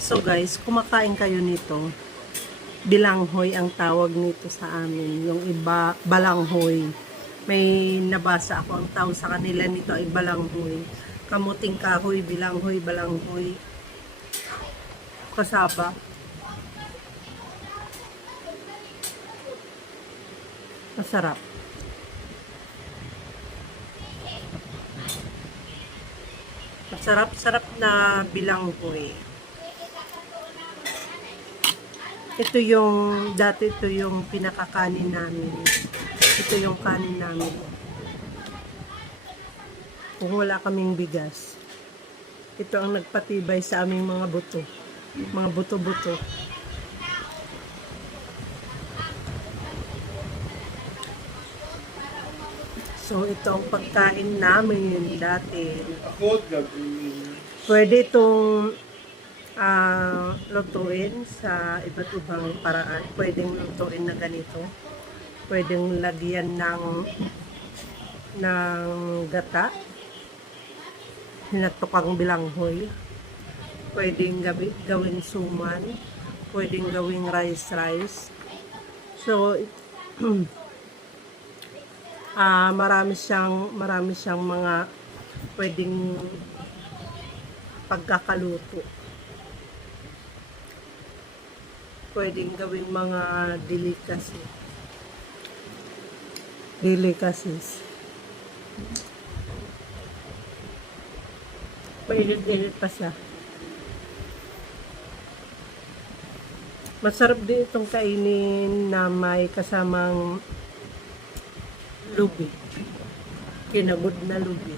So guys, kumakain kayo nito. Bilanghoy ang tawag nito sa amin. Yung iba, balanghoy. May nabasa ako, ang tawag sa kanila nito ay balanghoy. Kamuting kahoy, bilanghoy, balanghoy. Kasaba. Masarap. Masarap-sarap na bilanghoy. Ito yung, dati ito yung pinakakanin namin. Ito yung kanin namin. Kung wala kaming bigas. Ito ang nagpatibay sa aming mga buto. Mga buto-buto. So, ito ang pagkain namin dati. Pwede itong lutuin sa iba't ibang paraan. Pwedeng lutuin na ganito. Pwedeng lagyan ng gata. Hinatukang bilanghoy. Pwedeng gawing suman. Pwedeng gawing rice. So, marami siyang mga pwedeng pagkakaluto. Pwedeng gawing mga delicacies. Painit-init pa siya. Masarap din itong kainin na may kasamang lubi. Kinabod na lubi.